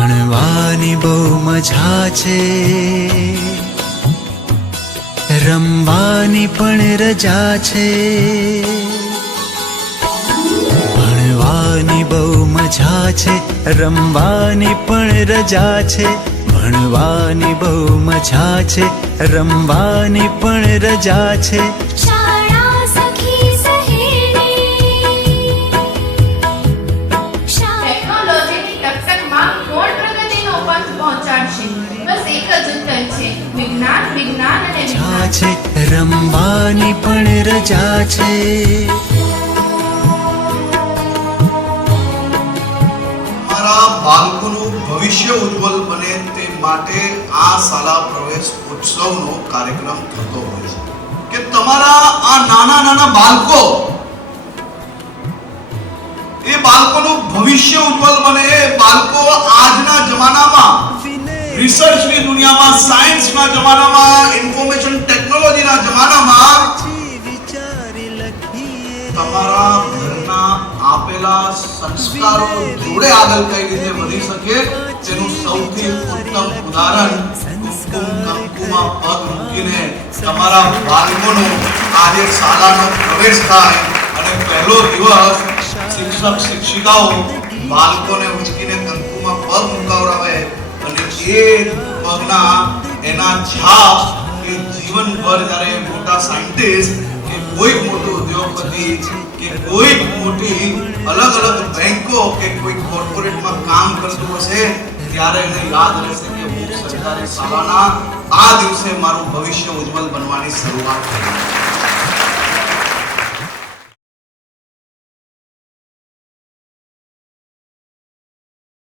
ભણવાની બહુ મજા છે, રમવાની પણ રજા છે. ભણવાની બહુ મજા છે, રમવાની પણ રજા છે. ભણવાની બહુ મજા છે, રમવાની પણ રજા છે. રમવાની પણ રજા છે. મારા બાળકોનું ભવિષ્ય ઉજ્જવળ બને તે માટે આ શાળા પ્રવેશ ઉત્સવનો કાર્યક્રમ થતો હોય છે કે તમારા આ નાના નાના બાળકો એ બાળકોનું ભવિષ્ય ઉજ્જવળ બને. બાળકો આજના જમાનામાં રિસર્ચની દુનિયામાં, સાયન્સના જમાનામાં, ઇન્ફોર્મેશન ટેકનોલોજીના જમાનામાં તમારા ઘરના આપેલા સંસ્કારો જોડે આગળ કઈ રીતે વધી શકે તેનું સૌથી ઉત્તમ ઉદાહરણ કંકુમાં પગ મૂકીને તમારા બાળકોનો આજે શાળાનો પ્રવેશ થાય અને પહેલો દિવસ શિક્ષક શિક્ષિકાઓ બાળકોને ઉચકીને કંકુમાં પગ મુકાવડાવે અને એ પગના એના છાપ એ જીવનભર જ્યારે મોટા સાયન્ટિસ્ટ કે કોઈ મોટો ઉદ્યોગપતિ કે કોઈ મોટી અલગ અલગ બેંકો કે કોઈ કોર્પોરેટમાં કામ કરતું હશે ત્યારે એને યાદ રહેશે કે હું સરકારી શાળાના આ દિવસે મારું ભવિષ્ય ઉજ્જવળ બનવાની શરૂઆત કરી.